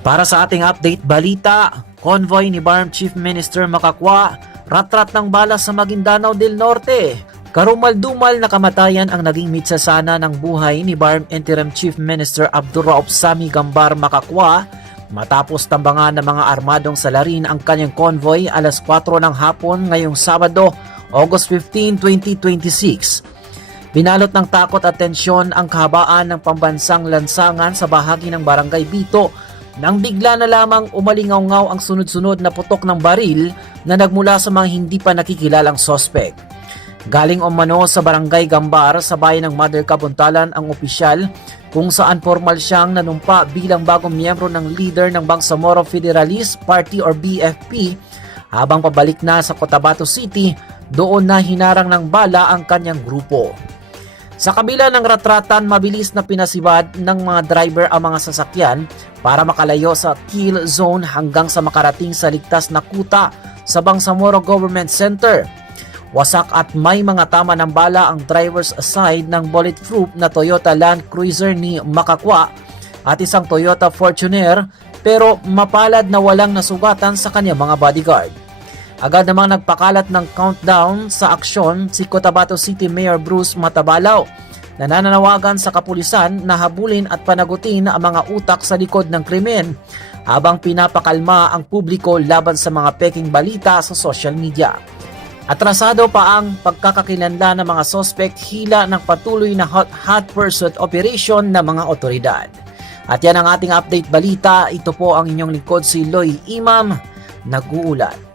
Para sa ating update balita, convoy ni BARM Chief Minister Makakwa, ratrat ng bala sa Maguindanao del Norte. Karumal-dumal na kamatayan ang naging mitsasana ng buhay ni BARM Interim Chief Minister Abdurrauf Sami Gambar Makakwa matapos tambangan ng mga armadong salarin ang kanyang convoy alas 4 ng hapon ngayong Sabado, August 15, 2026. Binalot ng takot at tensyon ang kahabaan ng pambansang lansangan sa bahagi ng Barangay Bito nang bigla na lamang umalingaw-ngaw ang sunod-sunod na putok ng baril na nagmula sa mga hindi pa nakikilalang sospek. Galing umano sa Barangay Gambar sa bayan ng Mother Kabuntalan ang opisyal kung saan formal siyang nanumpa bilang bagong miyembro ng leader ng Bangsamoro Federalist Party or BFP habang pabalik na sa Cotabato City doon na hinarang ng bala ang kanyang grupo. Sa kabila ng ratratan, mabilis na pinasibad ng mga driver ang mga sasakyan para makalayo sa kill zone hanggang sa makarating sa ligtas na kuta sa Bangsamoro Government Center. Wasak at may mga tama ng bala ang driver's side ng bulletproof na Toyota Land Cruiser ni Makakwa at isang Toyota Fortuner pero mapalad na walang nasugatan sa kanyang mga bodyguard. Agad namang nagpakalat ng countdown sa aksyon si Cotabato City Mayor Bruce Matabalaw na nananawagan sa kapulisan na habulin at panagutin ang mga utak sa likod ng krimen habang pinapakalma ang publiko laban sa mga peking balita sa social media. Atrasado pa ang pagkakakilanlan ng mga suspect hila ng patuloy na hot pursuit operation ng mga otoridad. At yan ang ating update balita. Ito po ang inyong lingkod si Loy Imam, nag-uulat.